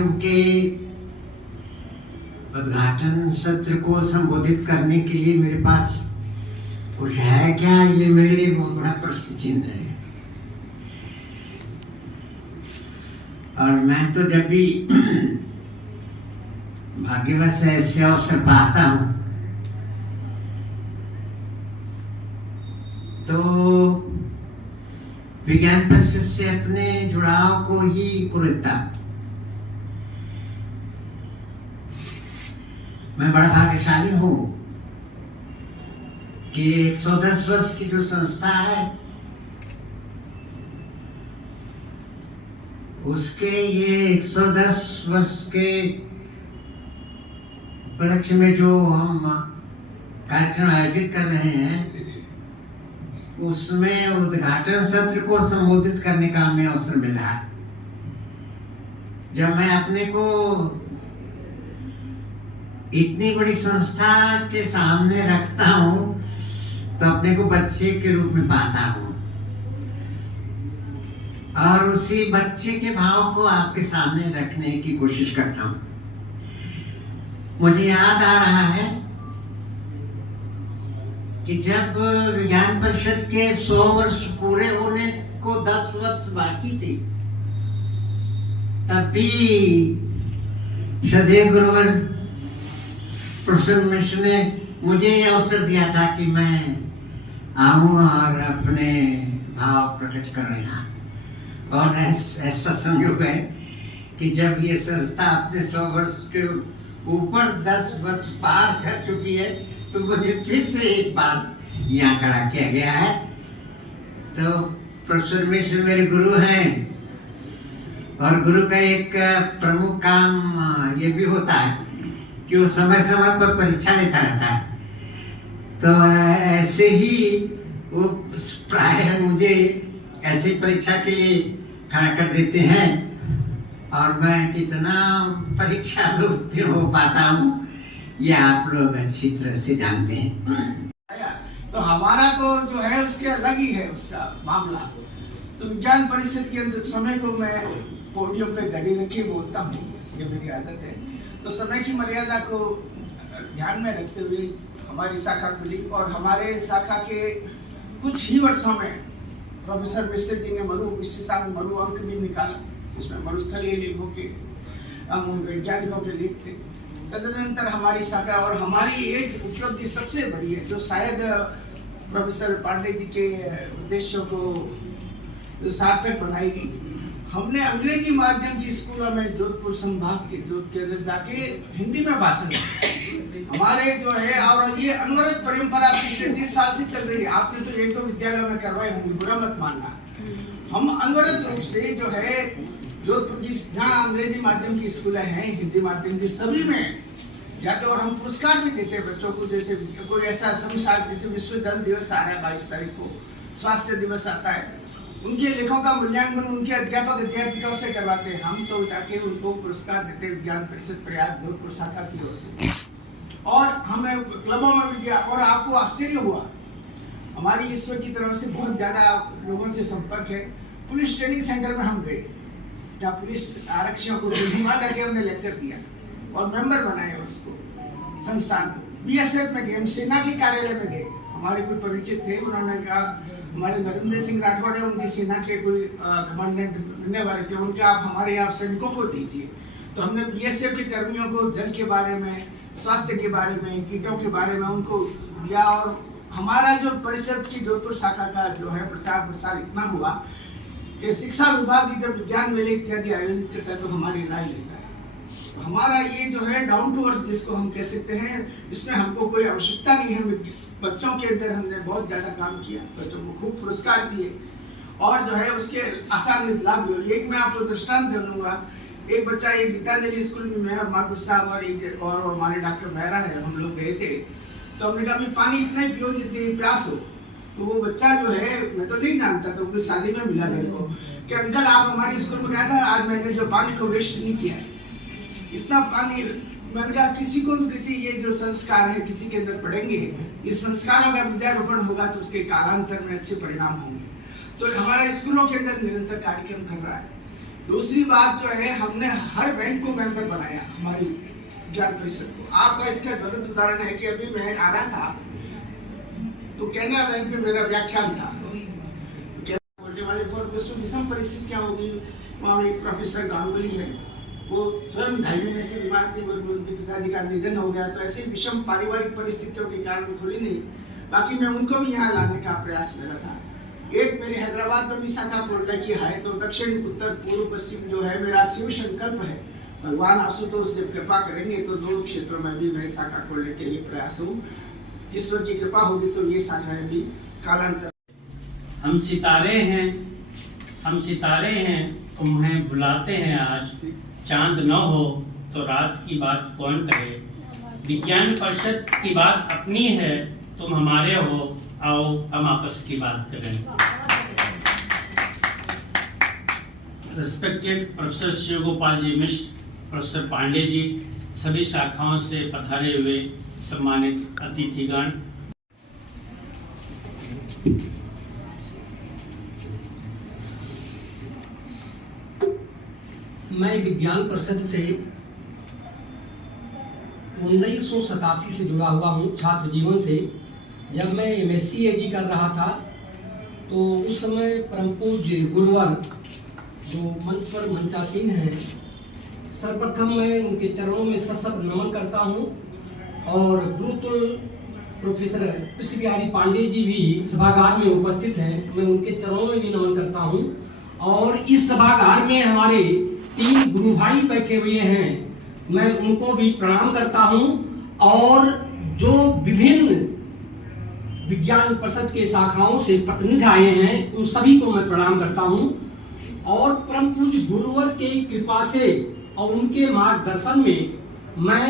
कार्यक्रम के उद्घाटन सत्र को संबोधित करने के लिए मेरे पास कुछ है क्या, ये मेरे लिए बहुत बड़ा प्रश्न चिन्ह है। और मैं तो जब भी भाग्यवश ऐसे अवसर पाता हूं तो विज्ञान परिषद से अपने जुड़ाव को ही कुरेदता। मैं बड़ा भाग्यशाली हूं कि 110 वर्ष की जो संस्था है उसके ये 110 वर्ष के उपलक्ष्य में जो हम कार्यक्रम आयोजित कर रहे हैं उसमें उद्घाटन सत्र को संबोधित करने का हमें अवसर मिला। जब मैं अपने को इतनी बड़ी संस्था के सामने रखता हूं तो अपने को बच्चे के रूप में पाता हूं और उसी बच्चे के भाव को आपके सामने रखने की कोशिश करता हूं। मुझे याद आ रहा है कि जब विज्ञान परिषद के 100 वर्ष पूरे होने को 10 वर्ष बाकी थे तब भी श्रद्धेय गुरुवर प्रोफेसर मिश्र ने मुझे यह अवसर दिया था कि मैं आऊं और अपने भाव प्रकट कर रहे हैं। और ऐसा संयोग है कि जब ये संस्था अपने 100 वर्ष के ऊपर 10 वर्ष पार कर चुकी है तो मुझे फिर से एक बार यहाँ खड़ा किया गया है। तो प्रोफेसर मिश्र मेरे गुरु हैं और गुरु का एक प्रमुख काम ये भी होता है कि वो समय समय पर परीक्षा लेता रहता है। तो ऐसे ही वो प्राय मुझे ऐसी परीक्षा के लिए खड़ा कर देते हैं और मैं कितना परीक्षा में उत्तीर्ण हो पाता हूँ ये आप लोग अच्छी तरह से जानते हैं। तो हमारा तो जो है उसके अलग ही है उसका मामला। तो विज्ञान परिषद के समय को मैं पोडियम पे घड़ी रखे बोलता हूँ, ये मेरी आदत है। तो समय की मर्यादा को ध्यान में रखते हुए हमारी शाखा खुली और हमारे शाखा के कुछ ही वर्षों में प्रोफेसर मिश्र जी ने मरु अंक भी निकाला। इसमें मरुस्थलीय लेखों के वैज्ञानिकों के लेख थे। तदनंतर हमारी शाखा और हमारी एक उपलब्धि सबसे बड़ी है जो शायद प्रोफेसर पांडे जी के उद्देश्यों को सार्थक बनाएगी। हमने अंग्रेजी माध्यम की स्कूलों में जोधपुर संभाग के अंदर जाके हिंदी में भाषण दिया। हमारे जो है और ये अनवरत परंपरा पिछले 30 साल से चल रही है। आपने तो एक दो विद्यालयों में करवाए होंगे, बुरा मत मानना। हम अनवरत रूप से जो है जोधपुर की जहाँ अंग्रेजी माध्यम की स्कूलें हैं, हिंदी माध्यम की सभी में जाते और हम पुरस्कार भी देते हैं बच्चों को। जैसे कोई ऐसा संसार जैसे विश्व जल दिवस आ रहा है 22 तारीख को, स्वास्थ्य दिवस आता है, उनके लेखों का मूल्यांकन उनके अध्यापक अध्यापिकाओं से करवाते हैं। हम तो जाके उनको पुरस्कार देते हैं विज्ञान परिषद प्रयाग जोधपुर शाखा की ओर से। और हमें क्लबों में भी दिया और आपको आश्चर्य हुआ हमारी ईश्वर की तरफ से बहुत ज्यादा लोगों से संपर्क है। पुलिस ट्रेनिंग सेंटर में हम गए जहाँ पुलिस आरक्षियों को करके हमने लेक्चर दिया और मेंबर बनाए उसको संस्थान को। बीएसएफ में गए, हम सेना के कार्यालय में गए, हमारे कोई परिचित थे, उन्होंने कहा हमारे नरेंद्र सिंह राठौड़ है उनकी सेना के कोई कमांडेंट बनने वाले थे, उनके आप हमारे यहाँ सैनिकों को दीजिए। तो हमने बीएसएफ के कर्मियों को जल के बारे में, स्वास्थ्य के बारे में, कीटों के बारे में उनको दिया। और हमारा जो परिषद की जोधपुर शाखा का जो है प्रचार प्रसार इतना हुआ कि शिक्षा विभाग की जब विज्ञान मेले इत्यादि आयोजित करता है तो हमारी राय लेता है। तो हमारा ये जो है डाउन टू अर्थ जिसको हम कह सकते हैं, इसमें हमको कोई आवश्यकता नहीं है। बच्चों के अंदर हमने बहुत ज्यादा काम किया, बच्चों को खूब पुरस्कार दिए और जो है उसके आसान लाभ हुए। एक मैं आपको दृष्टांत दे दूंगा। एक बच्चा एक गीतांजलि स्कूल में मैं और माधुर साहब और हमारे डॉक्टर मेहरा है, हम लोग गए थे। तो हमने कहा पानी इतना ही पियो जितनी प्यास हो। तो वो बच्चा जो है, मैं तो नहीं जानता था, उनकी शादी में मिला मेरे को कि अंकल आप हमारी स्कूल में गया था, आज मैंने जो पानी को वेस्ट नहीं किया इतना पानी। मैंने कहा किसी को किसी ये जो संस्कार है किसी के अंदर पड़ेंगे, इस संस्कारों का विद्यारोपण होगा तो उसके कालांतर में अच्छे परिणाम होंगे। तो हमारा स्कूलों के अंदर निरंतर कार्यक्रम कर रहा है। दूसरी बात जो है, हमने हर बैंक को मेंबर बनाया हमारी विज्ञान परिषद को। आपका इसका गलत उदाहरण है कि अभी मैं आ रहा था तो केनरा बैंक में मेरा व्याख्यान था, विषम परिस्थितियां होगी। वहाँ एक प्रोफेसर गांगुली है, वो स्वयं 2.5 महीने से बीमार थी, उनके पिताजी का निधन हो गया, तो ऐसे विषम पारिवारिक परिस्थितियों के कारण खुली नहीं। बाकी मैं उनको भी यहाँ लाने का प्रयास मेरा था। एक मेरे हैदराबाद में भी शाखा खोलने की है, तो दक्षिण उत्तर पूर्व पश्चिम जो है मेरा शिव संकल्प है। भगवान आशुतोष जब कृपा करेंगे तो 2 क्षेत्रों में भी मैं शाखा खोलने के लिए प्रयास हूँ। ईश्वर की कृपा होगी तो ये शाखाएं भी कालांतर। हम सितारे हैं तुम्हें बुलाते हैं आज, चांद न हो तो रात की बात कौन करे। विज्ञान परिषद की बात अपनी है, तुम हमारे हो, आओ हम आपस की बात करें। रिस्पेक्टेड प्रोफेसर शिव गोपाल जी मिश्र, प्रोफेसर पांडे जी, सभी शाखाओं से पधारे हुए सम्मानित अतिथिगण, मैं विज्ञान परिषद से 1987 से जुड़ा हुआ हूँ। छात्र जीवन से जब मैं MSc AG कर रहा था तो उस समय परम पूज्य गुरुवर जो मंच पर मंचासीन हैं, सर्वप्रथम मैं उनके चरणों में सशक्त नमन करता हूँ। और गुरुतुल प्रोफेसर कृष्ण बिहारी पांडे जी भी सभागार में उपस्थित हैं, मैं उनके चरणों में भी नमन करता हूँ। और इस सभागार में हमारे 3 गुरु भाई बैठे हुए हैं, मैं उनको भी प्रणाम करता हूं। और जो विभिन्न विज्ञान परिषद के शाखाओं से प्रतिनिधि आए हैं, उन सभी को मैं प्रणाम करता हूं। और परम पूज्य गुरुवर के कृपा से और उनके मार्गदर्शन में मैं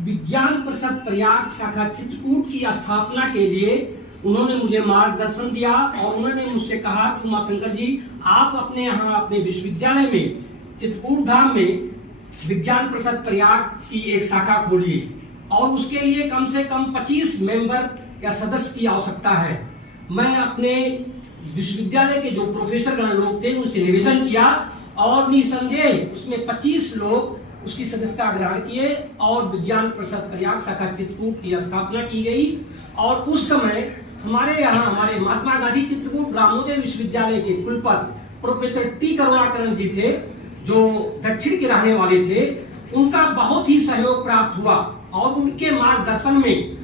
विज्ञान परिषद प्रयाग शाखा चित्रकूट की स्थापना के लिए उन्होंने मुझे मार्गदर्शन दिया। और उन्होंने मुझसे कहा कि उमाशंकर जी, आप अपने यहाँ अपने विश्वविद्यालय में चित्रकूट धाम में विज्ञान परिषद प्रयाग की एक शाखा खोलिए, और उसके लिए कम से कम 25 मेंबर या सदस्य की आवश्यकता है। मैं अपने विश्वविद्यालय के जो प्रोफेसर लोग थे उनसे निवेदन किया, और निसंदेह उसमें 25 लोग उसकी सदस्यता ग्रहण किए, और विज्ञान परिषद प्रयाग शाखा चित्रकूट की स्थापना की गई। और उस समय हमारे यहाँ हमारे महात्मा गांधी चित्रकूट ग्रामोदय विश्वविद्यालय के कुलपति प्रोफेसर टी करुणाकरण जी थे, जो दक्षिण के रहने वाले थे। उनका बहुत ही सहयोग प्राप्त हुआ, और उनके मार्गदर्शन में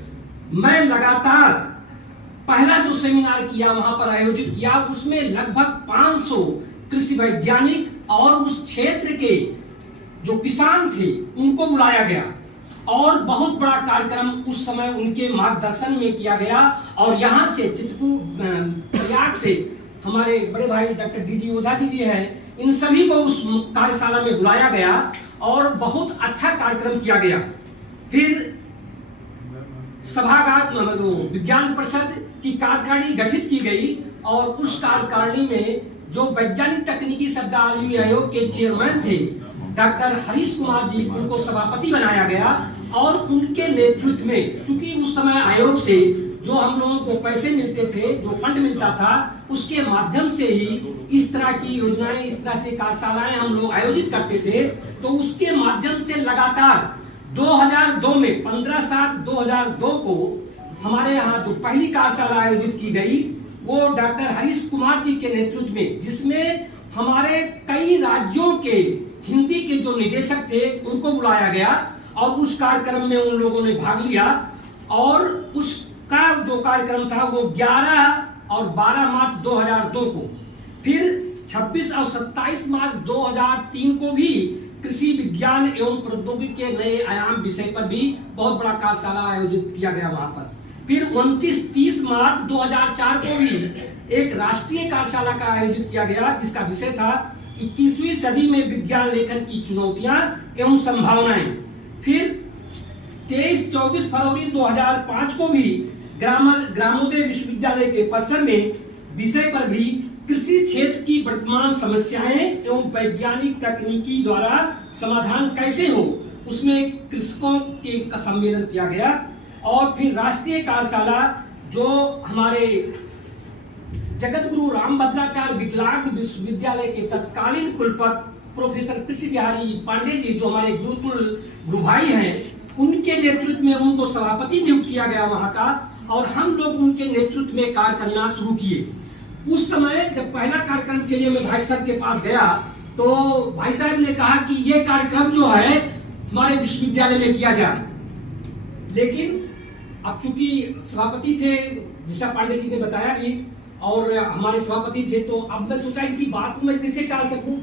मैं लगातार पहला जो सेमिनार किया वहां पर आयोजित किया, उसमें लगभग 500 कृषि वैज्ञानिक और उस क्षेत्र के जो किसान थे उनको बुलाया गया, और बहुत बड़ा कार्यक्रम उस समय उनके मार्गदर्शन में किया गया। और यहाँ से चित्रकूट प्रयाग से हमारे बड़े भाई डॉक्टर डी ओझा जी हैं, इन सभी को उस कार्यशाला में बुलाया गया और बहुत अच्छा कार्यक्रम किया गया। फिर सभागार विज्ञान परिषद की कार्यकारिणी गठित की गई, और उस कार्यकारिणी में जो वैज्ञानिक तकनीकी शब्दावली आयोग के चेयरमैन थे डॉक्टर हरीश कुमार जी, उनको सभापति बनाया गया। और उनके नेतृत्व में, क्योंकि उस समय आयोग से जो हम लोगों को पैसे मिलते थे, जो फंड मिलता था, उसके माध्यम से ही इस तरह की योजनाएं, इस तरह से कार्यशालाएं हम लोग आयोजित करते थे। तो उसके माध्यम से लगातार 2002 में 15/7/2002 को हमारे यहाँ जो पहली कार्यशाला आयोजित की गई, वो डॉक्टर हरीश कुमार जी के नेतृत्व में, जिसमें हमारे कई राज्यों के हिंदी के जो निदेशक थे उनको बुलाया गया, और उस कार्यक्रम में उन लोगों ने भाग लिया। और उसका जो कार्यक्रम था वो 11 और 12 मार्च 2002 को, फिर 26 और 27 मार्च 2003 को भी कृषि विज्ञान एवं प्रौद्योगिकी के नए आयाम विषय पर भी बहुत बड़ा कार्यशाला आयोजित किया गया वहां पर। फिर 29-30 मार्च 2004 को भी एक राष्ट्रीय कार्यशाला का आयोजित किया गया, जिसका विषय था 21वीं सदी में विज्ञान लेखन की चुनौतियां एवं संभावनाएं। फिर 23-24 फरवरी 2005 को भी ग्रामोदय विश्वविद्यालय के परिसर में विषय पर भी कृषि क्षेत्र की वर्तमान समस्याएं एवं वैज्ञानिक तकनीकी द्वारा समाधान कैसे हो, उसमें कृषकों के सम्मेलन किया गया। और फिर राष्ट्रीय कार्यशाला जो हमारे जगत गुरु रामभद्राचार्य विकलांग विश्वविद्यालय के तत्कालीन कुलपति प्रोफेसर कृष्ण बिहारी पांडे जी, जो हमारे गुरुकुल गुरु भाई हैं, उनके नेतृत्व में उनको सभापति नियुक्त किया गया वहां का, और हम लोग उनके नेतृत्व में कार्य करना शुरू किए। उस समय जब पहला कार्यक्रम के लिए मैं भाई साहब के पास गया तो भाई साहब ने कहा कि ये कार्यक्रम जो है हमारे विश्वविद्यालय में किया जाए, लेकिन अब चूंकि सभापति थे, जिसा पांडे जी ने बताया भी, और हमारे सभापति थे, तो अब मैं सोचा इनकी बात को मैं कैसे टाल सकूं।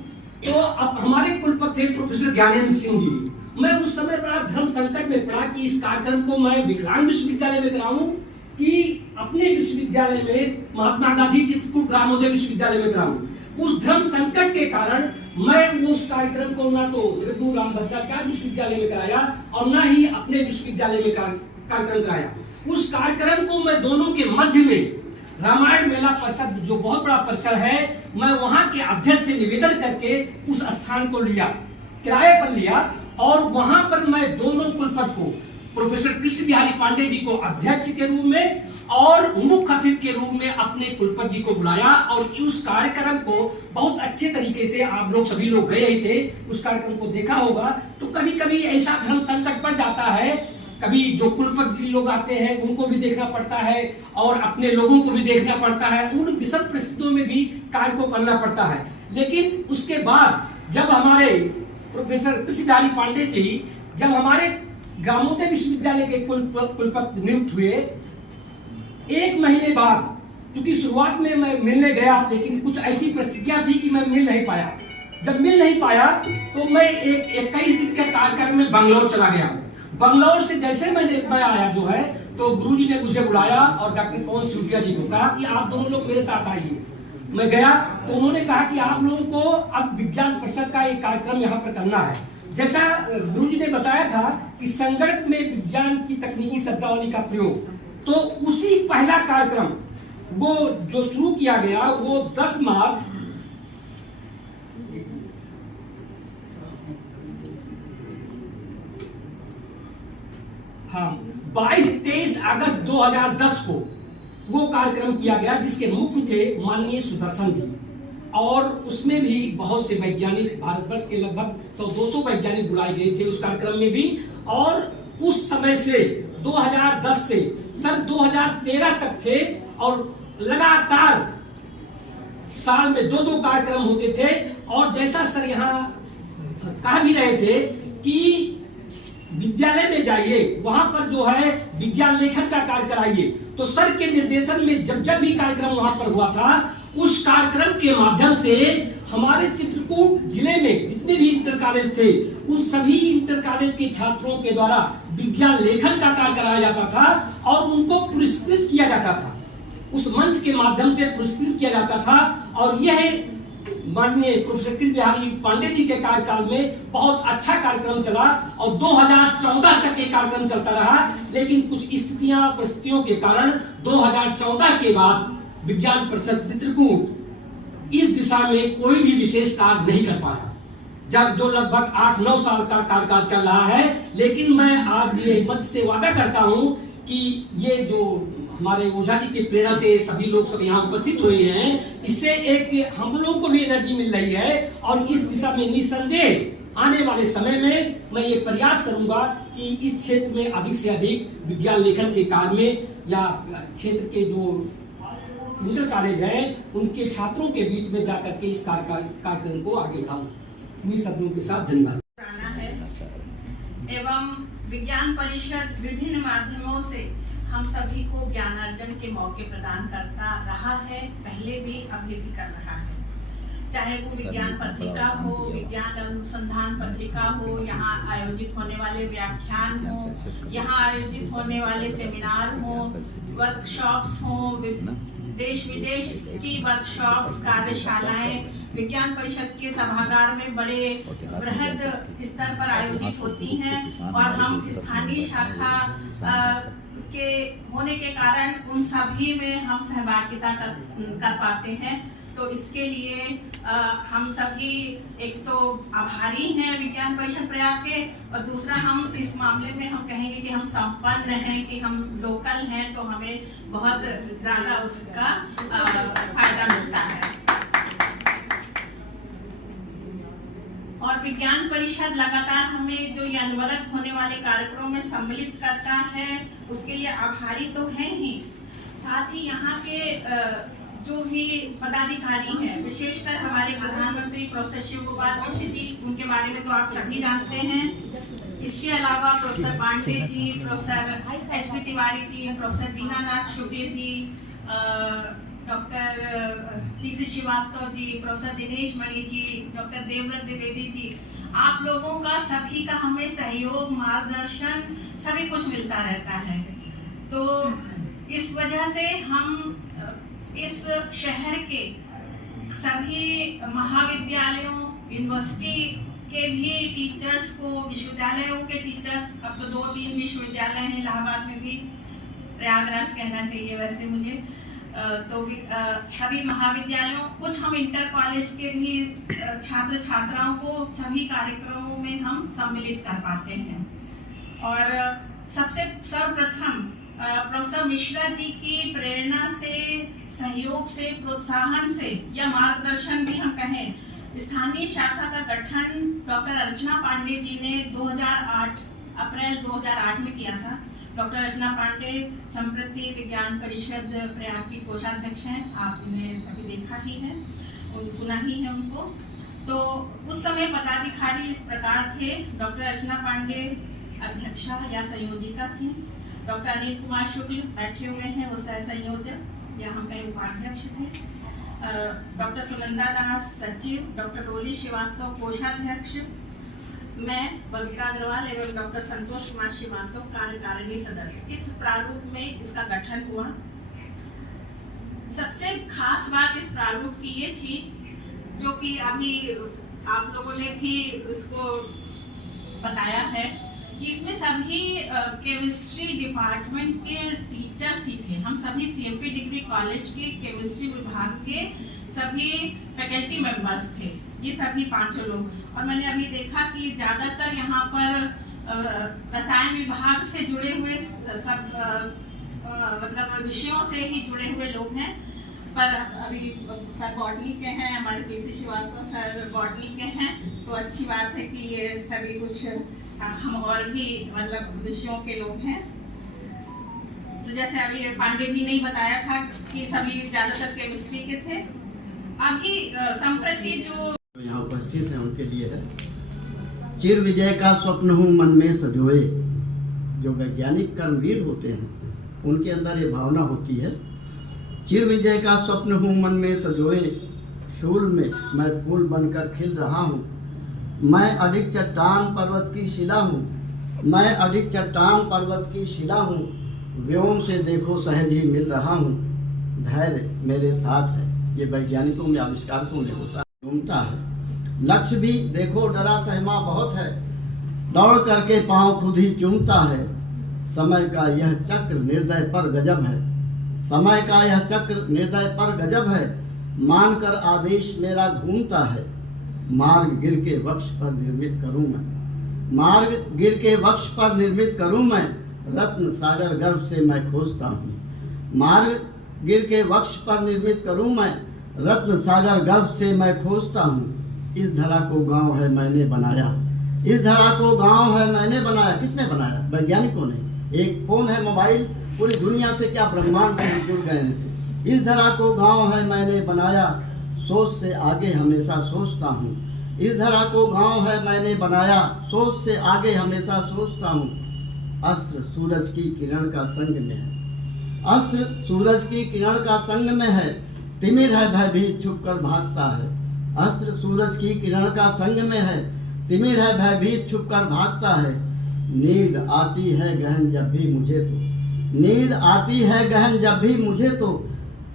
तो अब हमारे कुलपति थे प्रोफेसर ज्ञानेंद्र सिंह जी। मैं उस समय बड़ा धर्म संकट में पड़ा कि इस कार्यक्रम को मैं विकलांग विश्वविद्यालय में कराऊं कि अपने विश्वविद्यालय में महात्मा गांधी चित्रकूट ग्रामोदय विश्वविद्यालय में कराऊं। उस धर्म संकट के कारण मैं उस कार्यक्रम को ना तो जगत गुरु रामभद्राचार्य विश्वविद्यालय में कराया और ना ही अपने विश्वविद्यालय में कार्यक्रम कराया। उस कार्यक्रम को मैं दोनों के मध्य में रामायण मेला परिषद, जो बहुत बड़ा परिसर है, मैं वहां के अध्यक्ष से निवेदन करके उस स्थान को लिया, किराए पर लिया, और वहां पर मैं दोनों कुलपति को, प्रोफेसर कृष्ण बिहारी पांडे जी को अध्यक्ष के रूप में और मुख्य अतिथि के रूप में अपने कुलपति जी को बुलाया, और उस कार्यक्रम को बहुत अच्छे तरीके से, आप लोग सभी लोग गए ही थे, उस कार्यक्रम को देखा होगा। तो कभी कभी ऐसा धर्म संकट पड़ जाता है, कभी जो कुलपति लोग आते हैं उनको भी देखना पड़ता है और अपने लोगों को भी देखना पड़ता है, उन विषम परिस्थितियों में भी कार्य को करना पड़ता है। लेकिन उसके बाद जब हमारे प्रोफेसर कृष्ण बिहारी पांडे जी जब हमारे ग्रामोदय विश्वविद्यालय के कुलपति नियुक्त हुए, 1 महीने बाद, क्योंकि शुरुआत में मैं मिलने गया, लेकिन कुछ ऐसी परिस्थितियां थी कि मैं मिल नहीं पाया। जब मिल नहीं पाया तो मैं एक 21 दिन के कार्यक्रम में बंगलौर चला गया। बंगलौर से जैसे मैं आया जो है, तो गुरुजी ने मुझे बुलाया और डॉक्टर पवन सिंह जी को कहा कि आप दोनों लोग मेरे साथ आइए। मैं गया तो उन्होंने कहा कि आप लोगों को अब विज्ञान परिषद का एक कार्यक्रम यहाँ पर करना है। जैसा गुरुजी ने बताया था कि संगणक में विज्ञान की तकनीकी शब्दावली का प्रयोग, तो उसी पहला कार्यक्रम वो जो शुरू किया गया वो 10 मार्च हाँ 22-23 अगस्त 2010 को वो कार्यक्रम किया गया, जिसके मुख्य थे माननीय सुदर्शन जी, और उसमें भी बहुत से वैज्ञानिक, भारतवर्ष के लगभग 100-200 वैज्ञानिक बुलाए गए थे उस कार्यक्रम में भी। और उस समय से 2010 से सन 2013 तक थे, और लगातार साल में 2-2 कार्यक्रम होते थे। और जैसा सर यहाँ कह भी रहे थे कि विद्यालय में जाइए, वहां पर जो है विज्ञान लेखन का कार्य कराइए, तो सर के निर्देशन में जब भी कार्यक्रम वहां पर हुआ था, उस कार्यक्रम के माध्यम से हमारे चित्रकूट जिले में जितने भी इंटर कॉलेज थे, उन सभी इंटर कॉलेज के छात्रों के द्वारा विज्ञान लेखन का कार्य कराया जाता था और उनको पुरस्कृत किया जाता था। उस मंच के माध्यम से पुरस्कृत किया जाता था, और यह माननीय प्रोफेसर कृष्ण बिहारी पांडे जी के कार्यकाल में बहुत अच्छा कार्यक्रम चला, और 2014 तक ये कार्यक्रम चलता रहा। लेकिन कुछ स्थितियां, परिस्थितियों के कारण 2014 के बाद विज्ञान परिषद चित्रकूट इस दिशा में कोई भी विशेष कार्य नहीं कर पाया, जब जो लगभग 8-9 साल का कार्यकाल चल रहा है। लेकिन मैं आज ये मंच से वादा करता हूं कि ये जो हमारे ओझा जी की प्रेरणा से सभी लोग सब यहाँ उपस्थित हुए हैं, इससे एक हम लोगों को भी एनर्जी मिल रही है, और इस दिशा में निसंदेह आने वाले समय में मैं ये प्रयास करूंगा कि इस क्षेत्र में अधिक से अधिक विज्ञान लेखन के कार्य में, या क्षेत्र के जो इंटर कॉलेज है उनके छात्रों के बीच में जाकर के इस कार्यक्रम को आगे बढ़ाऊं। इन्हीं शब्दों के साथ धन्यवाद। एवं विज्ञान परिषद विभिन्न माध्यमों से हम सभी को ज्ञान अर्जन के मौके प्रदान करता रहा है, पहले भी अभी भी कर रहा है। चाहे वो विज्ञान पत्रिका हो, विज्ञान अनुसंधान पत्रिका हो, यहाँ आयोजित होने वाले व्याख्यान हो, यहाँ आयोजित होने वाले सेमिनार हो, वर्कशॉप्स हो, देश विदेश की वर्कशॉप्स, कार्यशालाएं विज्ञान परिषद के सभागार में बड़े बृहद स्तर पर आयोजित होती हैं, और हम स्थानीय शाखा के होने के कारण उन सभी में हम सहभागिता कर पाते हैं। तो इसके लिए हम सभी एक तो आभारी हैं विज्ञान परिषद प्रयाग के, और दूसरा हम इस मामले में हम कहेंगे कि हम संपन्न हैं कि हम लोकल हैं, तो हमें बहुत ज्यादा उसका फायदा मिलता है। और विज्ञान परिषद लगातार हमें जो ये अनवरत होने वाले कार्यक्रमों में सम्मिलित करता है, उसके लिए आभारी तो हैं ही, साथ ही यहाँ के जो भी पदाधिकारी हैं, विशेषकर हमारे प्रधानमंत्री प्रोफेसर शिव गोपाल जोशी जी, उनके बारे में तो आप सभी जानते हैं। इसके अलावा professor Pandey ji, professor HP Tiwari ji, professor Dinanath Shukla ji, doctor PC Srivastava ji, professor Dinesh Mani ji, doctor Devvrat Dwivedi ji, आप लोगों का सभी का हमें सहयोग, मार्गदर्शन सभी कुछ मिलता रहता है। तो इस वजह से हम इस शहर के सभी महाविद्यालयों, यूनिवर्सिटी के भी टीचर्स को, विश्वविद्यालयों के टीचर्स, अब तो 2-3 विश्वविद्यालय हैं इलाहाबाद में भी, प्रयागराज कहना चाहिए वैसे मुझे, तो भी सभी महाविद्यालयों, कुछ हम इंटर कॉलेज के भी छात्र छात्राओं को सभी कार्यक्रमों में हम सम्मिलित कर पाते हैं। और सबसे सर्वप्रथम प्रोफेसर मिश्रा जी की प्रेरणा से, सहयोग से, प्रोत्साहन से या मार्गदर्शन भी हम कहें, स्थानीय शाखा का गठन डॉक्टर अर्चना पांडे जी ने अप्रैल 2008 में किया था। डॉक्टर अर्चना पांडे संप्रति विज्ञान परिषद प्रयाग की कोषाध्यक्ष हैं, आपने अभी देखा ही है, सुना ही है उनको। तो उस समय पदाधिकारी इस प्रकार थे: डॉक्टर अर्चना पांडे अध्यक्षा या संयोजिका थी, डॉक्टर अनिल कुमार शुक्ल बैठे हुए हैं, वो सह संयोजक या हम कहीं उपाध्यक्ष थे, डॉक्टर सुनंदा दास सचिव, डॉक्टर रोली श्रीवास्तव कोषाध्यक्ष, मैं बबीता अग्रवाल एवं डॉक्टर संतोष कुमार श्रीवास्तव कार्यकारिणी सदस्य। इस प्रारूप में इसका गठन हुआ। सबसे खास बात इस प्रारूप की ये थी, जो कि अभी आप लोगों ने भी इसको बताया है, कि इसमें सभी केमिस्ट्री डिपार्टमेंट के टीचर्स ही थे। हम सभी CMP डिग्री कॉलेज के केमिस्ट्री विभाग के सभी फैकल्टी मेंबर्स थे, ये सभी 5 लोग। और मैंने अभी देखा कि ज्यादातर यहाँ पर रसायन विभाग से जुड़े हुए सब मतलब विषयों से ही जुड़े हुए लोग हैं, पर अभी सर बॉटनी के हैं, हमारे PC श्रीवास्तव सर बॉटनी के हैं, तो अच्छी बात है कि ये सभी कुछ हम और भी मतलब विषयों के लोग हैं। तो जैसे अभी पांडे जी ने ही बताया था कि सभी ज्यादातर केमिस्ट्री के थे। अभी संप्रति जो यहाँ उपस्थित हैं उनके लिए है: चिर विजय का स्वप्न हूँ मन में सजोए। जो वैज्ञानिक कर्मवीर होते हैं उनके अंदर ये भावना होती है, चिर विजय का स्वप्न हूँ मन में सजोए, शूल में मैं फूल बनकर खिल रहा हूँ, मैं अडिग चट्टान पर्वत की शिला हूँ, मैं अडिग चट्टान पर्वत की शिला हूँ, व्योम से देखो सहज ही मिल रहा हूँ, धैर्य मेरे साथ है। ये वैज्ञानिकों में, आविष्कारकों में होता है। लक्ष्य भी देखो डरा सहमा बहुत है, दौड़ करके पाँव खुद ही चूमता है, समय का यह चक्र निर्दय पर गजब है, समय का यह चक्र निर्दय पर गजब है, मानकर आदेश मेरा घूमता है, मार्ग गिर के वक्ष पर निर्मित करूं मैं, मार्ग गिर के वक्ष पर निर्मित करूं मैं, रत्न सागर गर्भ से मैं खोजता हूँ, मार्ग गिर के वक्ष पर निर्मित करूं मैं, रत्न सागर गर्भ से मैं खोजता हूँ। इस धरा को गांव है मैंने बनाया, इस धरा को गांव है मैंने बनाया। किसने बनाया? वैज्ञानिकों ने। एक फोन है, मोबाइल, पूरी दुनिया से क्या ब्रह्मांड से जुड़ गए हैं। इस धरा को गांव है मैंने बनाया, सोच से आगे हमेशा सोचता हूँ। इस धरा को गांव है मैंने बनाया, सोच से आगे हमेशा सोचता हूँ। अस्त्र सूरज की किरण का संग में है, अस्त्र सूरज की किरण का संग में है, तिमिर है भयभीत छुप कर भागता है। अस्त्र सूरज की किरण का संग में है, तिमिर है भयभीत छुप कर भागता है। नींद आती है गहन जब भी मुझे तो, नींद आती है गहन जब भी मुझे तो,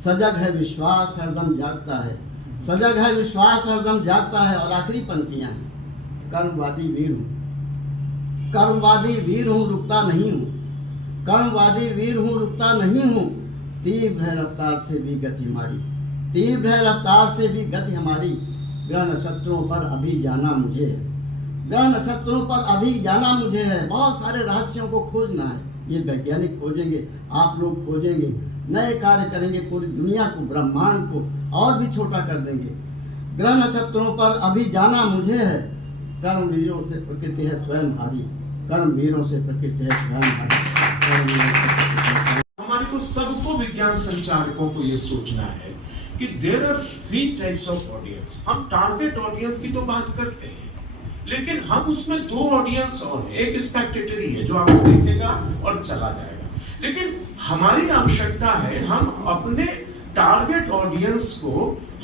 सजग है विश्वास हरदम जागता है, सजग है विश्वास हरदम जागता है। और आखिरी पंक्तियां हैं, कर्मवादी वीर हूँ, कर्मवादी वीर हूँ रुकता नहीं हूँ, कर्मवादी वीर हूँ रुकता नहीं हूँ, तीव्र है रफ्तार से भी गति हमारी, तीव्र है रफ्तार से भी गति हमारी, ग्रह नक्षत्रों पर अभी जाना मुझे है। ग्रह नक्षत्रों पर अभी जाना मुझे है। बहुत सारे रहस्यों को खोजना है। ये वैज्ञानिक खोजेंगे, आप लोग खोजेंगे, नए कार्य करेंगे, पूरी दुनिया को, ब्रह्मांड को और भी छोटा कर देंगे। ग्रह नक्षत्रों पर अभी जाना मुझे है। कर्मवीरों से प्रकृति है स्वयं भारी, कर्मवीरों से प्रकृति है स्वयं भारी। हमारे को सबको, विज्ञान संचारकों को ये सोचना है कि there are 3 types of audience. हम टारगेट ऑडियंस की तो बात करते हैं, लेकिन हम उसमें 2 ऑडियंस और हैं। एक स्पेक्टेटरी है जो आपको देखेगा और चला जाएगा, लेकिन हमारी आवश्यकता है हम अपने टारगेट ऑडियंस को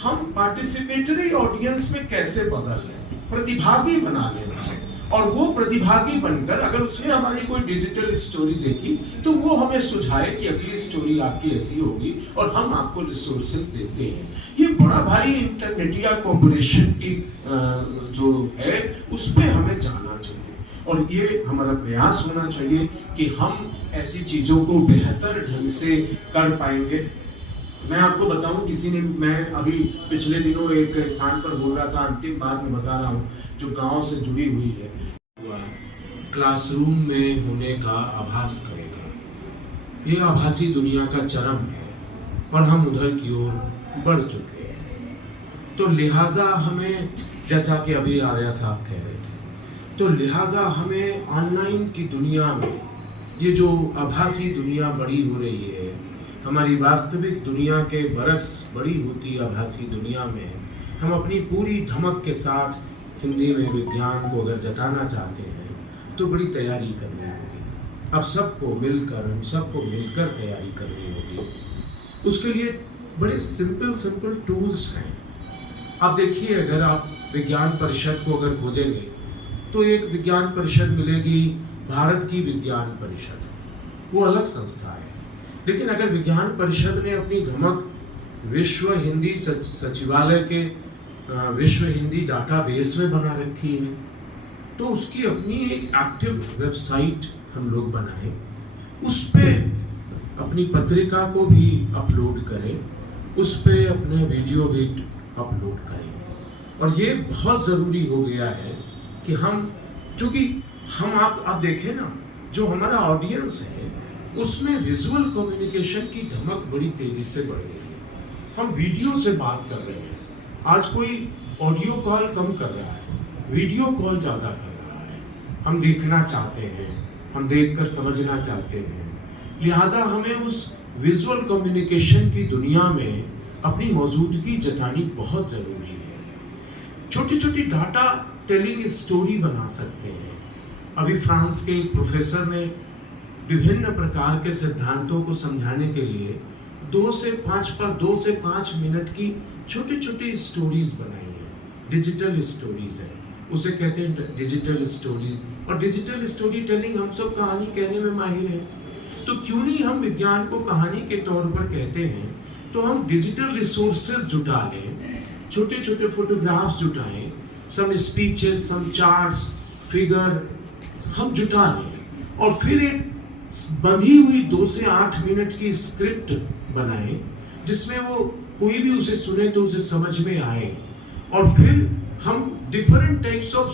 हम पार्टिसिपेटरी ऑडियंस में कैसे बदल लें, प्रतिभागी बना लें उसे। और वो प्रतिभागी बनकर अगर उसने हमारी कोई डिजिटल स्टोरी देखी तो वो हमें सुझाए कि अगली स्टोरी आपकी ऐसी होगी और हम आपको रिसोर्सेज देते हैं। ये बड़ा भारी इंटरनेटिया कॉर्पोरेशन की जो है उस पर हमें जाना चाहिए और ये हमारा प्रयास होना चाहिए कि हम ऐसी चीजों को बेहतर ढंग से कर पाएंगे। मैं आपको बताऊं, मैं अभी पिछले दिनों एक स्थान पर बोल रहा था, अंतिम बात मैं बता रहा हूं जो गांव से जुड़ी हुई है। क्लासरूम में होने का आभास करेगा। ये आभासी दुनिया का चरम है और हम उधर की ओर बढ़ चुके हैं। तो लिहाजा हमें, जैसा कि अभी आर्या साहब कह रहे थे, तो लिहाजा हमें ऑनलाइन की दुनिया में ये जो आभासी दुनिया बड़ी हो रही है, हमारी वास्तविक दुनिया के बरक्स बड़ी होती आभासी दुनिया में, हम अपनी पूरी धमक के साथ हिंदी में विज्ञान को अगर जताना चाहते हैं तो बड़ी तैयारी करनी होगी। अब सबको मिलकर, हम सबको मिलकर तैयारी करनी होगी। उसके लिए बड़े सिंपल टूल्स हैं। आप देखिए, अगर आप विज्ञान परिषद को अगर खोजेंगे तो एक विज्ञान परिषद मिलेगी, भारत की विज्ञान परिषद, वो अलग संस्था है। लेकिन अगर विज्ञान परिषद ने अपनी धमक विश्व हिंदी सचिवालय के विश्व हिंदी डाटाबेस में बना रखी है, तो उसकी अपनी एक एक्टिव वेबसाइट हम लोग बनाएं, उस पे अपनी पत्रिका को भी अपलोड करें, उस पे अपने वीडियो भी अपलोड करें। और ये बहुत जरूरी हो गया है कि हम, चूंकि हम आप देखें ना, जो हमारा ऑडियंस है उसमें विजुअल कम्युनिकेशन की धमक बड़ी तेजी से बढ़ रही है। हम वीडियो से बात कर रहे हैं। आज कोई ऑडियो कॉल कम कर रहा है, वीडियो कॉल ज्यादा कर रहा है। हम देखना चाहते हैं, हम देखकर समझना चाहते हैं। लिहाजा हमें उस विजुअल कम्युनिकेशन की दुनिया में अपनी मौजूदगी जतानी बहुत जरूरी है। छोटी छोटी डाटा टेलिंग स्टोरी बना सकते हैं। अभी फ्रांस के एक प्रोफेसर ने विभिन्न प्रकार के सिद्धांतों को समझाने के लिए 2 से 5 मिनट की छोटी छोटी स्टोरीज बनाई है। डिजिटल स्टोरीज है, उसे कहते हैं डिजिटल स्टोरीज। और डिजिटल स्टोरी टेलिंग, हम सब कहानी कहने में माहिर हैं, तो क्यों नहीं हम विज्ञान को कहानी के तौर पर कहते हैं। तो हम डिजिटल रिसोर्सेज जुटा लें, छोटे छोटे फोटोग्राफ्स जुटाएं, सम स्पीचेस, सम चार्ट्स, फिगर हम जुटा लें और फिर एक बंधी हुई 2 से 8 मिनट की स्क्रिप्ट बनाएं, जिसमें वो कोई भी उसे सुने तो उसे समझ में आए। और फिर हम डिफरेंट टाइप्स ऑफ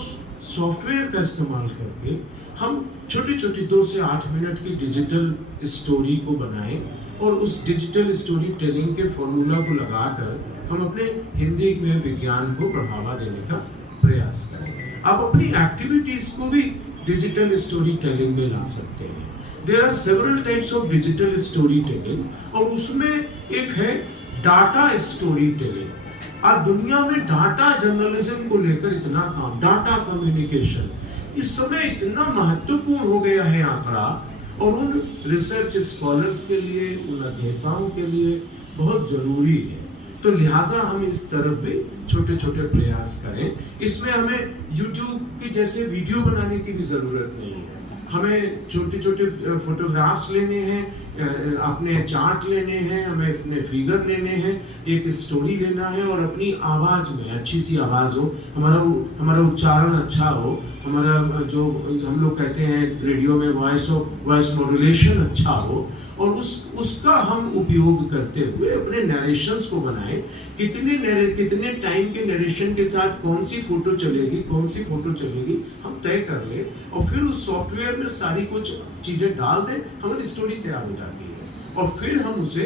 सॉफ्टवेयर का इस्तेमाल करके हम छोटी छोटी 2 से 8 मिनट की डिजिटल स्टोरी को बनाएं और उस डिजिटल स्टोरी टेलिंग के फॉर्मूला को लगाकर हम अपने हिंदी में विज्ञान को बढ़ावा देने का प्रयास करें। आप अपनी एक्टिविटीज को भी डिजिटल स्टोरी टेलिंग में ला सकते हैं। There are several types of digital storytelling और उसमें एक है डाटा स्टोरी टेलिंग। आज दुनिया में डाटा जर्नलिज्म को लेकर इतना काम, डाटा कम्युनिकेशन इस समय इतना महत्वपूर्ण हो गया है आंकड़ा, और उन रिसर्च स्कॉलर्स के लिए, उन अध्येताओं के लिए बहुत जरूरी है। तो लिहाजा हम इस तरफ भी छोटे छोटे प्रयास करें। इसमें हमें YouTube के जैसे वीडियो बनाने की भी जरूरत नहीं है। हमें छोटे छोटे फोटोग्राफ्स लेने हैं, अपने चार्ट लेने हैं, हमें अपने फिगर लेने हैं, एक स्टोरी लेना है और अपनी आवाज में अच्छी सी आवाज हो, हमारा उच्चारण अच्छा हो, हमारा जो हम लोग कहते हैं रेडियो में वॉइस मॉड्यूलेशन अच्छा हो, और उसका हम उपयोग करते हुए अपने नरेशंस को बनाएं। कितने टाइम के नरेशन के साथ कौन सी फोटो चलेगी हम तय कर ले, और फिर उस सॉफ्टवेयर में सारी कुछ चीजें डाल दें, हमारी स्टोरी तैयार हो जाती है। और फिर हम उसे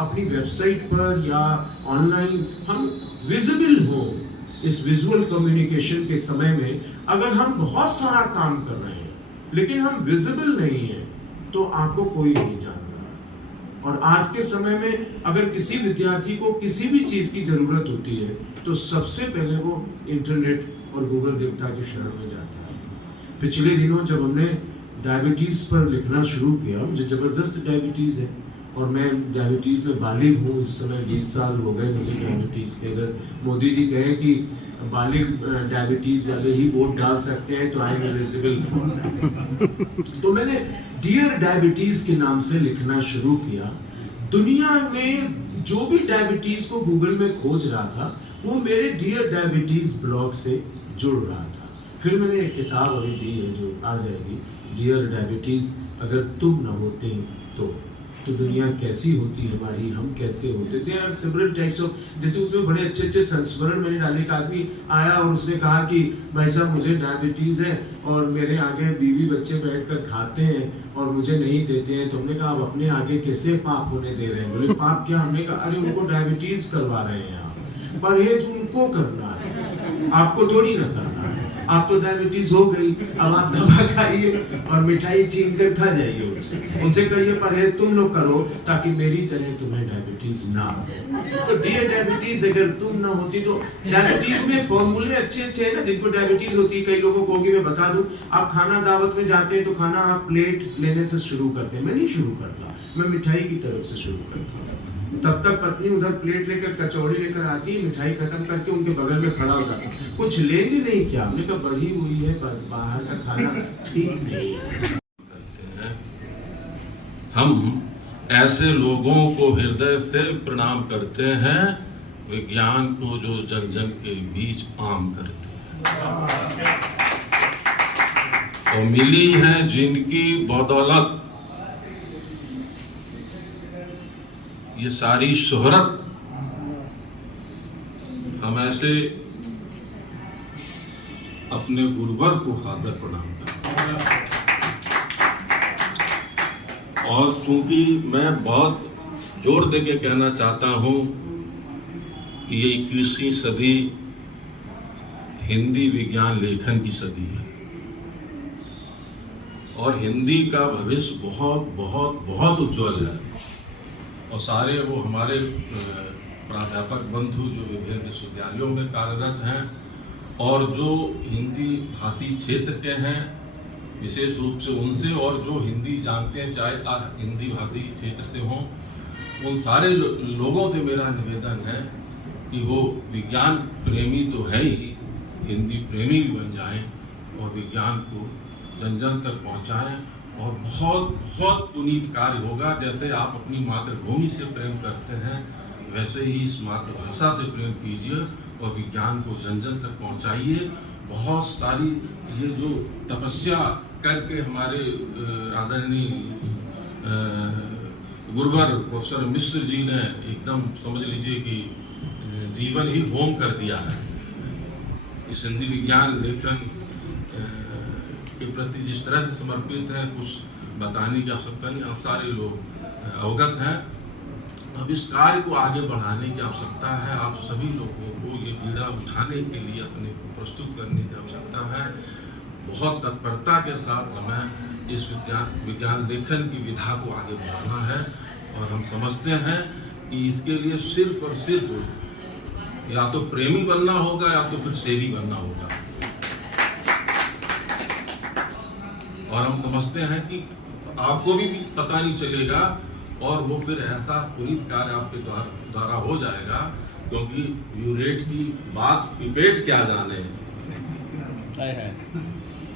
अपनी वेबसाइट पर या ऑनलाइन हम विजिबल हो। इस विजुअल कम्युनिकेशन के समय में अगर हम बहुत सारा काम कर रहे हैं लेकिन हम विजिबल नहीं है तो आपको कोई नहीं जानता। और आज के समय में अगर किसी विद्यार्थी को किसी भी चीज की जरूरत होती है तो सबसे पहले वो इंटरनेट और गूगल देवता के शरण में जाता है। पिछले दिनों जब हमने डायबिटीज पर लिखना शुरू किया, मुझे जबरदस्त डायबिटीज है और मैं डायबिटीज में बालिग हूँ। इस समय 20 साल हो गए मुझे डायबिटीज के। अगर मोदी जी कहें कि बालिग डायबिटीज वाले ही वोट डाल सकते हैं तो आई एम एलिजिबल। तो मैंने डियर डायबिटीज के नाम से लिखना शुरू किया। दुनिया में जो भी डायबिटीज को गूगल में खोज रहा था वो मेरे डियर डायबिटीज ब्लॉग से जुड़ रहा था। फिर मैंने एक किताब अभी दी है जो आ जाएगी, डियर डायबिटीज, अगर तुम न होते तो दुनिया कैसी होती हमारी, हम कैसे होते थे। यार सेवरल टाइप्स ऑफ, जैसे उसमें बड़े अच्छे अच्छे संस्मरण मैंने डाले। एक आदमी आया और उसने कहा कि भाई साहब मुझे डायबिटीज है और मेरे आगे बीवी बच्चे बैठकर खाते हैं और मुझे नहीं देते हैं। तो हमने कहा आप अपने आगे कैसे पाप होने दे रहे हैं? बोले पाप क्या? हमने कहा अरे उनको डायबिटीज करवा रहे हैं आप, परहेज उनको करना है, आपको थोड़ी ना करना है। आप तो डायबिटीज हो गई, अब आप दवा खाइए और मिठाई छीन कर खा जाइए उनसे कहिए परहेज तुम लोग करो ताकि मेरी तरह तुम्हें डायबिटीज ना हो। तो डियर डायबिटीज अगर तुम ना होती तो डायबिटीज में फॉर्मूले अच्छे है ना जिनको डायबिटीज होती है। कई लोगों को होगी, मैं बता दूं, आप खाना दावत में जाते हैं तो खाना आप प्लेट लेने से शुरू करते हैं। मैं नहीं शुरू करता, मैं मिठाई की तरफ से शुरू करता हूँ। तब तक पत्नी उधर प्लेट लेकर कचौड़ी लेकर आती है, मिठाई खत्म करके उनके बगल में खड़ा हो जाता है। कुछ लेंगे नहीं क्या? हमने कहा बढ़ी हुई है, बस बाहर का खाना ठीक नहीं है। हम ऐसे लोगों को हृदय से प्रणाम करते हैं विज्ञान को जो जन जन के बीच आम करते हैं और मिली है जिनकी बदौलत ये सारी शोहरत। हम ऐसे अपने गुरुवर को सादर प्रणाम करते हैं। और क्योंकि मैं बहुत जोर देके कहना चाहता हूं कि ये 21वीं सदी हिंदी विज्ञान लेखन की सदी है और हिंदी का भविष्य बहुत बहुत बहुत उज्जवल है। और सारे वो हमारे प्राध्यापक बंधु जो विभिन्न विश्वविद्यालयों में कार्यरत हैं और जो हिंदी भाषी क्षेत्र के हैं विशेष रूप से उनसे, और जो हिंदी जानते हैं चाहे हिंदी भाषी क्षेत्र से हों, उन सारे लोगों से मेरा निवेदन है कि वो विज्ञान प्रेमी तो है ही, हिंदी प्रेमी भी बन जाएं और विज्ञान को जन जन तक पहुंचाएं। और बहुत बहुत पुनीत कार्य होगा। जैसे आप अपनी मातृभूमि से प्रेम करते हैं वैसे ही इस मातृभाषा से प्रेम कीजिए और विज्ञान को जन जन तक पहुंचाइए। बहुत सारी ये जो तपस्या करके हमारे आदरणीय गुरुवर प्रोफेसर मिश्र जी ने एकदम समझ लीजिए कि जीवन ही होम कर दिया है। इस हिंदी विज्ञान लेखन के प्रति जिस तरह से समर्पित है कुछ बताने की आवश्यकता नहीं, आप सारे लोग अवगत हैं। अब इस कार्य को आगे बढ़ाने की आवश्यकता है। आप सभी लोगों को ये पीड़ा उठाने के लिए अपने को प्रस्तुत करने की आवश्यकता है। बहुत तत्परता के साथ हमें इस विज्ञान लेखन की विधा को आगे बढ़ाना है और हम समझते हैं कि इसके लिए सिर्फ और सिर्फ या तो प्रेमी बनना होगा या तो फिर सेवी बनना होगा। और हम समझते हैं कि आपको भी पता नहीं चलेगा और वो फिर ऐसा पुनीत कार्य आपके द्वारा हो जाएगा, क्योंकि यूरेट की बात पिपेट क्या जाने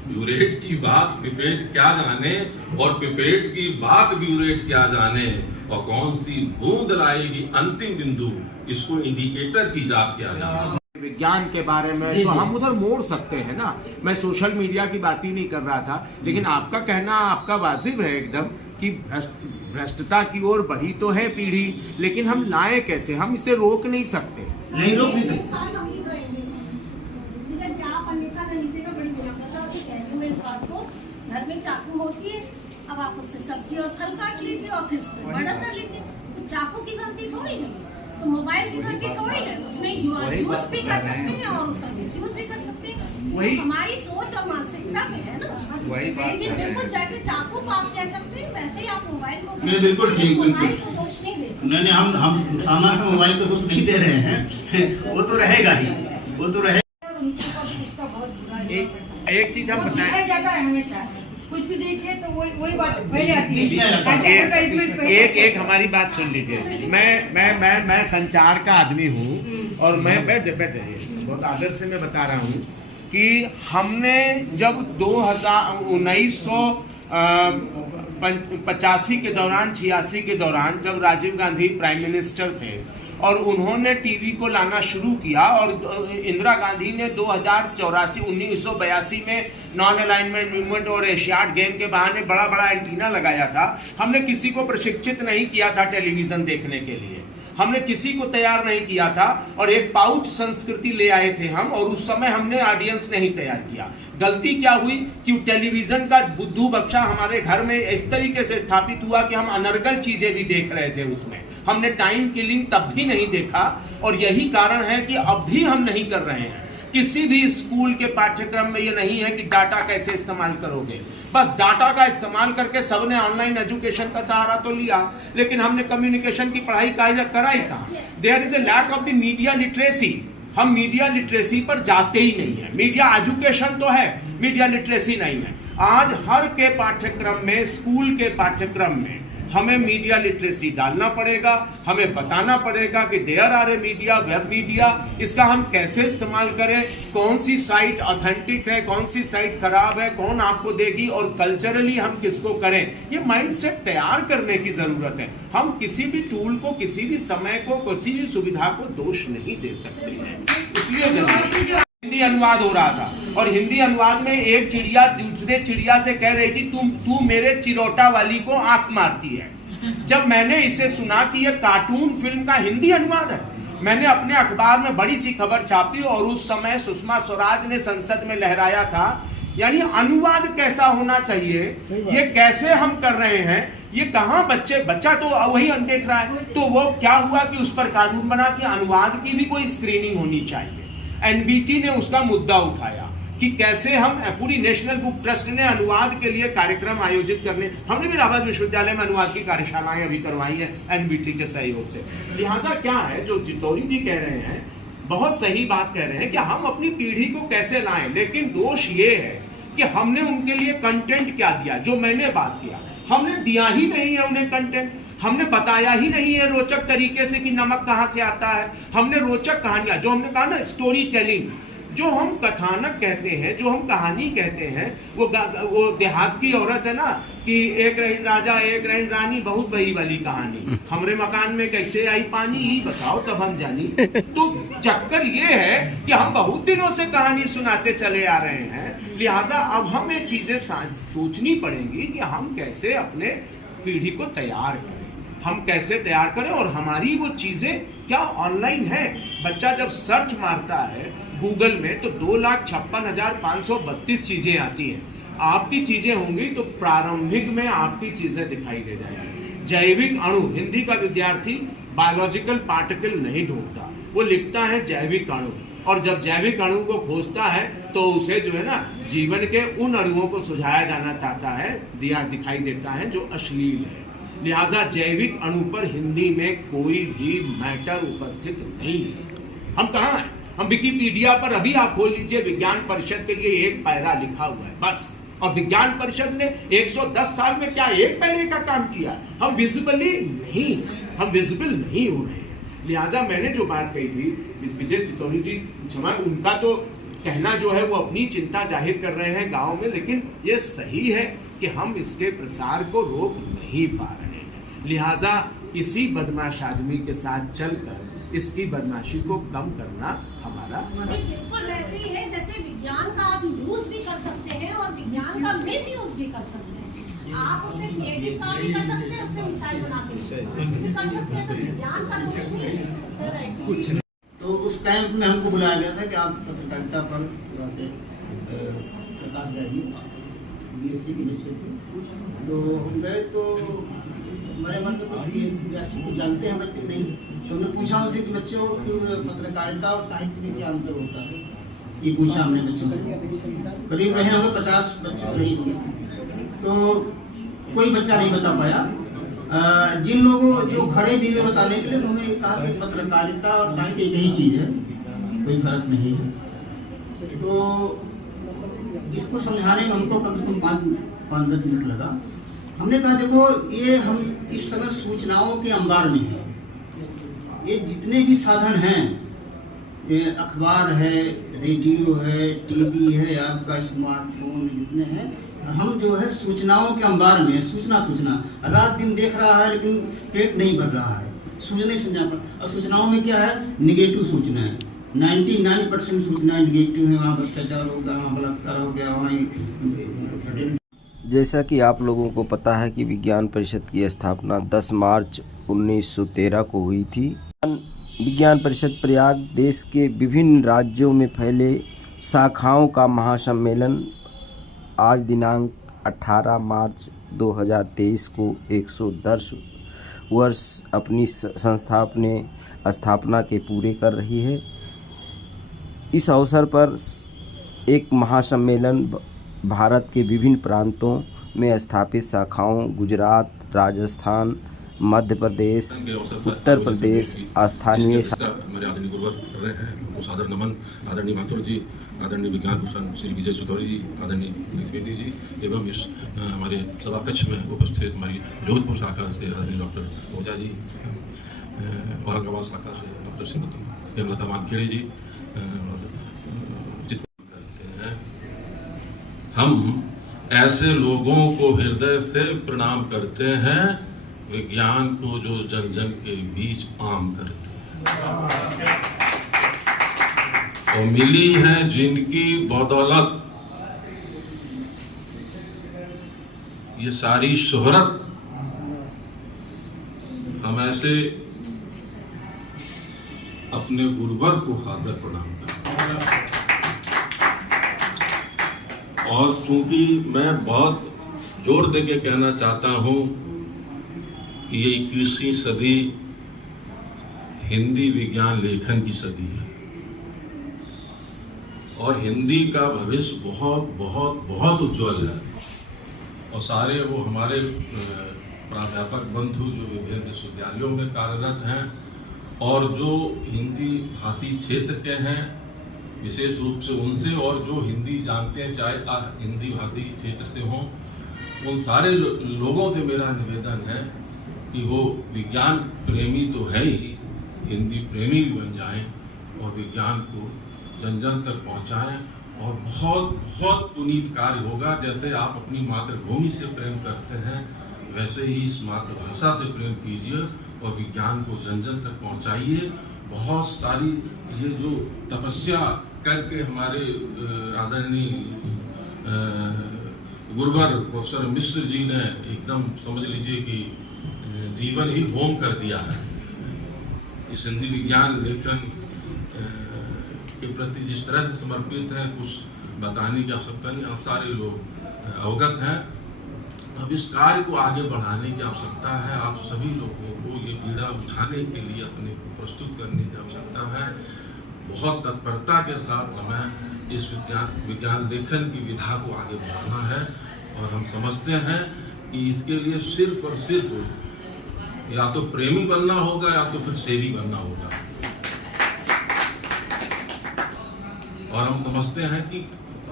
ब्यूरेट की बात पिपेट क्या जाने, और पिपेट की बात ब्यूरेट क्या जाने, और कौन सी बूंद लाएगी अंतिम बिंदु, इसको इंडिकेटर की जात क्या जाने। विज्ञान के बारे में तो हम उधर मोड़ सकते हैं ना। मैं सोशल मीडिया की बात ही नहीं कर रहा था, लेकिन आपका कहना आपका वाजिब है एकदम कि भ्रष्टता की ओर बढ़ी तो है पीढ़ी, लेकिन हम लाए कैसे? हम इसे रोक नहीं सकते। नहीं रोक नहीं सकते। घर में चाकू होती है, अब आप उससे सब्जी और फल काट लीजिए और फिर उसको बड़ा कर लीजिए। तो चाकू की गलती थोड़ी है, तो मोबाइल की गलती थोड़ी है। उसमें यूज भी कर सकते हैं और उसका मिसयूज भी कर सकते हैं। वही हमारी सोच और मानसिकता में है ना। वही बात है। बिल्कुल जैसे चाकू को आप कह सकते हैं, वैसे ही आप मोबाइल को नहीं, बिल्कुल ठीक, मोबाइल को दोष नहीं दे सकते। नहीं, हम सामान्य मोबाइल को दोष नहीं दे रहे हैं, वो तो रहेगा ही, वो तो रहेगा। एक चीज हम बताएं, जाता है हमेशा कुछ भी देखे तो वही बात पहले आती है। एक हमारी बात सुन लीजिए। मैं संचार का आदमी हूँ और मैं बैठ बहुत आदर से मैं बता रहा हूँ कि हमने जब 1985 के दौरान 86 के दौरान जब राजीव गांधी प्राइम मिनिस्टर थे और उन्होंने टीवी को लाना शुरू किया, और इंदिरा गांधी ने 1982 में नॉन अलाइनमेंट मूवमेंट और एशियाड गेम के बहाने बड़ा बड़ा एंटीना लगाया था। हमने किसी को प्रशिक्षित नहीं किया था टेलीविजन देखने के लिए, हमने किसी को तैयार नहीं किया था, और एक पाउच संस्कृति ले आए थे हम, और उस समय हमने ऑडियंस नहीं तैयार किया। गलती क्या हुई कि टेलीविजन का बुद्धू बख्शा हमारे घर में इस तरीके से स्थापित हुआ कि हम अनर्गल चीजें भी देख रहे थे उसमें। हमने टाइम किलिंग तब भी नहीं देखा, और यही कारण है कि अब भी हम नहीं कर रहे हैं। किसी भी स्कूल के पाठ्यक्रम में ये नहीं है कि डाटा कैसे इस्तेमाल करोगे। बस डाटा का इस्तेमाल करके सबने ऑनलाइन एजुकेशन का सहारा तो लिया, लेकिन हमने कम्युनिकेशन की पढ़ाई कराई कहाँ? There is a lack of the media literacy. हम मीडिया लिटरेसी पर जाते ही नहीं है। मीडिया एजुकेशन तो है, मीडिया लिटरेसी नहीं है। आज हर के पाठ्यक्रम में, स्कूल के पाठ्यक्रम में हमें मीडिया लिटरेसी डालना पड़ेगा। हमें बताना पड़ेगा कि there are a media, web media, इसका हम कैसे इस्तेमाल करें, कौन सी साइट ऑथेंटिक है, कौन सी साइट खराब है, कौन आपको देगी, और कल्चरली हम किसको करें। ये माइंडसेट तैयार करने की जरूरत है। हम किसी भी टूल को, किसी भी समय को, किसी भी सुविधा को दोष नहीं दे सकते हैं। इसलिए हिंदी अनुवाद हो रहा था, और हिंदी अनुवाद में एक चिड़िया दूसरे चिड़िया से कह रही थी तू मेरे चिरोटा वाली को आंख मारती है। जब मैंने इसे सुना कि यह कार्टून फिल्म का हिंदी अनुवाद है, मैंने अपने अखबार में बड़ी सी खबर छापी, और उस समय सुषमा स्वराज ने संसद में लहराया था, यानी अनुवाद कैसा होना चाहिए, ये कैसे हम कर रहे हैं, ये कहाँ बच्चा तो वही अनदेख रहा है। तो वो क्या हुआ कि उस पर कानून बना कि अनुवाद की भी कोई स्क्रीनिंग होनी चाहिए। एनबीटी ने उसका मुद्दा उठाया कि कैसे हम, पूरी नेशनल बुक ट्रस्ट ने अनुवाद के लिए कार्यक्रम आयोजित करने, हमने भी इलाहाबाद विश्वविद्यालय में अनुवाद की कार्यशालाएं अभी करवाई है एनबीटी के सहयोग से। लिहाजा क्या है, जो जितौरी जी कह रहे हैं बहुत सही बात कह रहे हैं कि हम अपनी पीढ़ी को कैसे लाएं, लेकिन दोष ये है कि हमने उनके लिए कंटेंट क्या दिया। जो मैंने बात किया, हमने दिया ही नहीं है उन्हें कंटेंट। हमने बताया ही नहीं है रोचक तरीके से कि नमक कहां से आता है। हमने रोचक कहानियां, जो हमने कहा ना स्टोरी टेलिंग, जो हम कथानक कहते हैं, जो हम कहानी कहते हैं, वो देहात की औरत है ना कि एक रही राजा एक रही रानी, बहुत बड़ी वाली कहानी, हमरे मकान में कैसे आई पानी, ही बताओ तब हम जानी। तो चक्कर ये है कि हम बहुत दिनों से कहानी सुनाते चले आ रहे हैं। लिहाजा अब हमें चीजें सोचनी पड़ेंगी कि हम कैसे अपने पीढ़ी को तैयार करें, हम कैसे तैयार करें, और हमारी वो चीजें क्या ऑनलाइन है। बच्चा जब सर्च मारता है गूगल में तो 2,56,532 चीजें आती हैं। आपकी चीजें होंगी तो प्रारंभिक में आपकी चीजें दिखाई दे जाएंगी। जैविक अणु, हिंदी का विद्यार्थी बायोलॉजिकल पार्टिकल नहीं ढूंढता, वो लिखता है जैविक अणु, और जब जैविक अणु को खोजता है तो उसे जो है ना जीवन के उन अणुओं को सुझाया जाना चाहता है, दिखाई देता है जो अश्लील है। लिहाजा जैविक अणु पर हिंदी में कोई भी मैटर उपस्थित नहीं है। हम कहाँ हैं? हम विकिपीडिया पर अभी आप खोल लीजिए, विज्ञान परिषद के लिए एक पैरा लिखा हुआ है बस, और विज्ञान परिषद ने 110 साल में क्या एक पैरे का काम किया? हम विजिबली नहीं, हम विजिबल नहीं हो रहे हैं। लिहाजा मैंने जो बात कही थी, विजय चितौरी जी क्षमा, उनका तो कहना जो है वो अपनी चिंता जाहिर कर रहे हैं गांव में, लेकिन ये सही है कि हम इसके प्रसार को रोक नहीं पा रहे हैं। लिहाजा इसी बदमाश आदमी के साथ चलकर इसकी बदमाशी को कम करना हमारा बिल्कुल वैसे ही है जैसे विज्ञान का आप यूज भी कर सकते हैं और विज्ञान का मिस यूज भी कर सकते हैं। आप उससे क्रिएटिव काम भी कर सकते हैं, उससे मिसाइल बना के भी कर सकते हैं। तो विज्ञान का कुछ नहीं है। तो उस टाइम में हमको बुलाया गया था कि आप पत्रकारिता पर थोड़ा से प्रकाश डालिए, बीएससी के विषय थे। तो हम गए तो हमारे मन में कुछ जानते हैं बच्चे नहीं, तो हमने पूछा उनसे कि बच्चों पत्रकारिता और साहित्य में क्या अंतर होता है, ये पूछा हमने बच्चों से। करीब रहे होंगे 50 बच्चे रहे होंगे, तो कोई बच्चा नहीं बता पाया। जिन लोगों जो खड़े भी हुए बताने के लिए उन्होंने कहा कि पत्रकारिता और साहित्य एक ही चीज है, कोई फर्क नहीं है। तो जिसको समझाने में हमको कम से कम 5-10 मिनट लगा। हमने कहा देखो ये हम इस समय सूचनाओं के अंबार में हैं, ये जितने भी साधन हैं, ये अखबार है, रेडियो है, टीवी है, आपका स्मार्टफोन जितने हैं, हम जो है सूचनाओं के अंबार में, सूचना रात दिन देख रहा है लेकिन पेट नहीं भर रहा है, सूचना पर। और सूचनाओं में क्या है, निगेटिव सूचना है। 99% सूचनाएं निगेटिव है। वहाँ भ्रष्टाचार हो गया, वहाँ बलात्कार हो गया, वहाँ। जैसा कि आप लोगों को पता है कि विज्ञान परिषद की स्थापना 10 मार्च 1913 को हुई थी। विज्ञान परिषद प्रयाग देश के विभिन्न राज्यों में फैले शाखाओं का महासम्मेलन आज दिनांक 18 मार्च 2023 को 110 वर्ष अपनी स्थापना के पूरे कर रही है। इस अवसर पर एक महासम्मेलन भारत के विभिन्न प्रांतों में स्थापित शाखाओं गुजरात, राजस्थान, मध्य प्रदेश, उत्तर प्रदेश स्थानीय मेरे आदरणीय गुरुवर कर रहे हैं, उनको सादर नमन। आदरणीय माथुर जी, आदरणीय विज्ञान भूषण श्री विजय सुधौरी जी, आदरणीय द्विवेदी जी एवं इस हमारे सभा कक्ष में उपस्थित हमारी जोधपुर शाखा से आदरणीय डॉक्टर ओझा जी, औरंगाबाद शाखा से डॉक्टर श्रीमती हेमलता मानखेड़े जी, हम ऐसे लोगों को हृदय से प्रणाम करते हैं, विज्ञान को जो जन जन के बीच आम करते हैं और मिली है जिनकी बदौलत ये सारी शोहरत, हम ऐसे अपने गुरुवर को सादर प्रणाम करते हैं। और चूंकि मैं बहुत जोर देके कहना चाहता हूं कि ये 21वीं सदी हिंदी विज्ञान लेखन की सदी है और हिंदी का भविष्य बहुत बहुत बहुत उज्जवल है। और सारे वो हमारे प्राध्यापक बंधु जो विभिन्न विश्वविद्यालयों में कार्यरत हैं और जो हिंदी भाषी क्षेत्र के हैं, विशेष रूप से उनसे, और जो हिंदी जानते हैं चाहे हिंदी भाषी क्षेत्र से हों, उन सारे लोगों से मेरा निवेदन है कि वो विज्ञान प्रेमी तो है ही, हिंदी प्रेमी भी बन जाएं और विज्ञान को जन जन तक पहुंचाएं। और बहुत बहुत पुनीत कार्य होगा। जैसे आप अपनी मातृभूमि से प्रेम करते हैं, वैसे ही इस मातृभाषा से प्रेम कीजिए और विज्ञान को जन जन तक पहुंचाइए। बहुत सारी ये जो तपस्या करके हमारे आदरणीय गुरुवर प्रोफेसर मिश्र जी ने एकदम समझ लीजिए कि जीवन ही होम कर दिया है। इस हिंदी विज्ञान लेखन के प्रति जिस तरह से समर्पित है, कुछ बताने की आवश्यकता नहीं, आप सारे लोग अवगत हैं। अब इस कार्य को आगे बढ़ाने की आवश्यकता है। आप सभी लोगों को ये पीड़ा उठाने के लिए अपने को प्रस्तुत करने की आवश्यकता है। बहुत तत्परता के साथ हमें इस विज्ञान लेखन की विधा को आगे बढ़ाना है और हम समझते हैं कि इसके लिए सिर्फ और सिर्फ या तो प्रेमी बनना होगा या तो फिर सेवी बनना होगा। और हम समझते हैं कि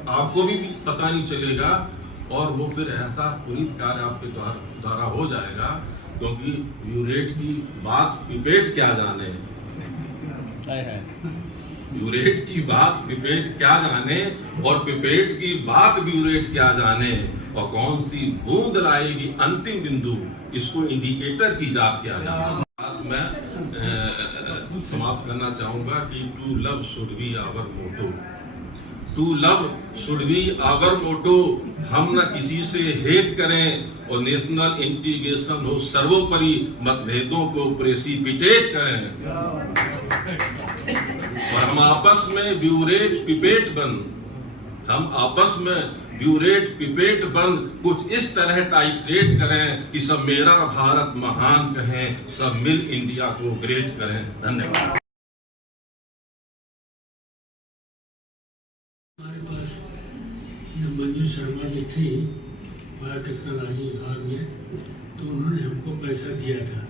आपको भी पता नहीं चलेगा और वो फिर ऐसा पुनीत कार्य आपके द्वारा हो जाएगा, क्योंकि म्यूरेट की बात पिपेट क्या जाने। ब्यूरेट की बात पिपेट क्या जाने, और पिपेट की बात ब्यूरेट क्या जाने, और कौन सी बूंद लाएगी अंतिम बिंदु, इसको इंडिकेटर की जात क्या जाने। आज मैं समाप्त करना चाहूंगा कि to love should be our motto, to love should be our motto. हम न किसी से हेट करें और नेशनल इंटीग्रेशन हो सर्वोपरि, मतभेदों को प्रेसिपिटेट करें, और हम आपस में ब्यूरेट पिपेट बन, हम आपस में ब्यूरेट पिपेट बन कुछ इस तरह टाइट्रेट करें कि सब मेरा भारत महान कहें, सब मिल इंडिया को ग्रेट करें। धन्यवाद। हमारे पास जब मंजू शर्मा जी थी बायोटेक्नोलॉजी विभाग में, तो उन्होंने हमको पैसा दिया था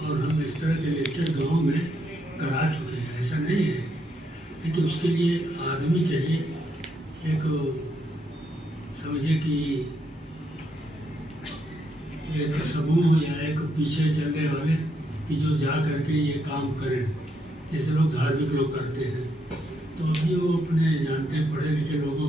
और हम इस तरह के लेक्चर गांव में करा चुके हैं, ऐसा नहीं है। लेकिन उसके लिए आदमी चाहिए, एक समझिए कि एक समूह या एक पीछे चलने वाले कि जो जा करके ये काम करें, जैसे लोग धार्मिक लोग करते हैं। तो अभी वो अपने जानते पढ़े लिखे लोग